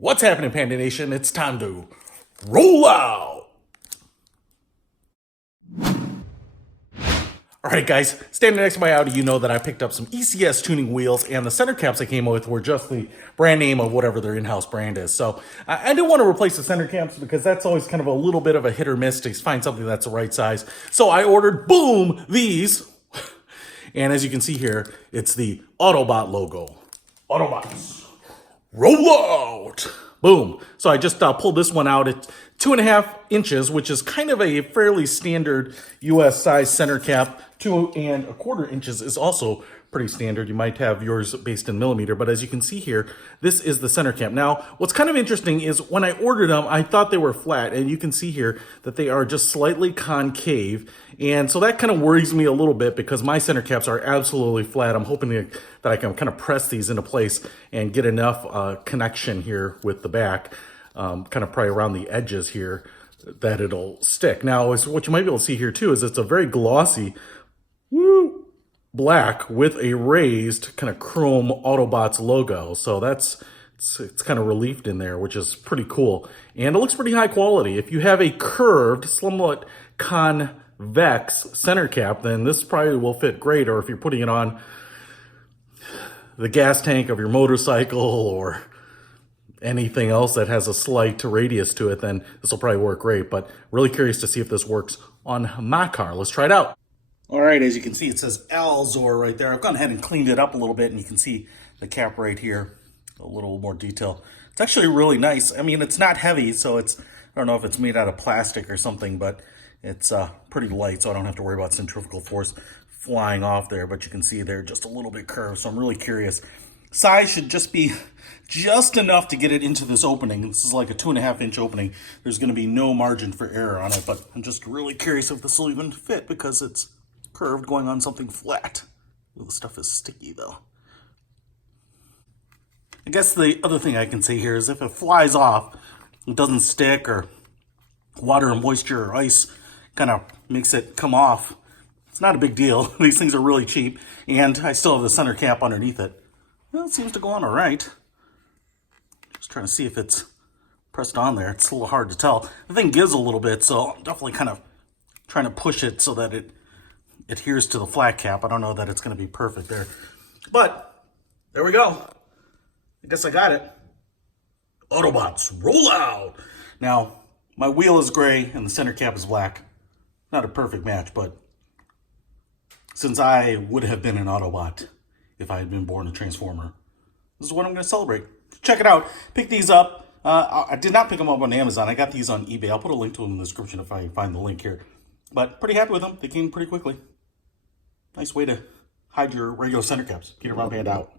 What's happening, Panda Nation? It's time to roll out! Alright guys, standing next to my Audi, you know that I picked up some ECS tuning wheels, and the center caps I came with were just the brand name of whatever their in-house brand is. So I didn't want to replace the center caps because that's always kind of a little bit of a hit or miss to find something that's the right size. So I ordered, boom, these. And as you can see here, it's the Autobot logo. Autobots. Roll out! Boom. So I just pulled this one out at 2.5 inches, which is kind of a fairly standard US size center cap. 2.25 inches is also pretty standard. You might have yours based in millimeter, but as you can see here, this is the center cap. Now, what's kind of interesting is when I ordered them, I thought they were flat, and you can see here that they are just slightly concave. And so that kind of worries me a little bit because my center caps are absolutely flat. I'm hoping that I can kind of press these into place and get enough connection here with the back, kind of probably around the edges here, that it'll stick. Now, what you might be able to see here too is it's a very glossy black with a raised kind of chrome Autobots logo. So it's kind of relieved in there, which is pretty cool. And it looks pretty high quality. If you have a curved, somewhat convex center cap, then this probably will fit great. Or if you're putting it on the gas tank of your motorcycle or anything else that has a slight radius to it, then this will probably work great. But really curious to see if this works on my car. Let's try it out. All right, as you can see, it says Alzor right there. I've gone ahead and cleaned it up a little bit, and you can see the cap right here, a little more detail. It's actually really nice. I mean, it's not heavy, so I don't know if it's made out of plastic or something, but it's pretty light, so I don't have to worry about centrifugal force flying off there. But you can see they're just a little bit curved, so I'm really curious. Size should just be just enough to get it into this opening. This is like a 2.5 inch opening. There's going to be no margin for error on it, but I'm just really curious if this will even fit because it's curved going on something flat. Ooh, the stuff is sticky though. I guess the other thing I can say here is if it flies off, it doesn't stick, or water and moisture or ice kind of makes it come off, it's not a big deal. These things are really cheap, and I still have the center cap underneath it. Well, it seems to go on all right. Just trying to see if it's pressed on there. It's a little hard to tell. The thing gives a little bit, so I'm definitely kind of trying to push it so that it adheres to the flat cap. I don't know that it's going to be perfect there, but there we go. I guess I got it. Autobots, roll out! Now, my wheel is gray and the center cap is black. Not a perfect match, but since I would have been an Autobot if I had been born a Transformer, this is what I'm going to celebrate. Check it out. Pick these up. I did not pick them up on Amazon. I got these on eBay. I'll put a link to them in the description if I find the link here. But pretty happy with them. They came pretty quickly. Nice way to hide your regular center caps. Peter Von Panda out.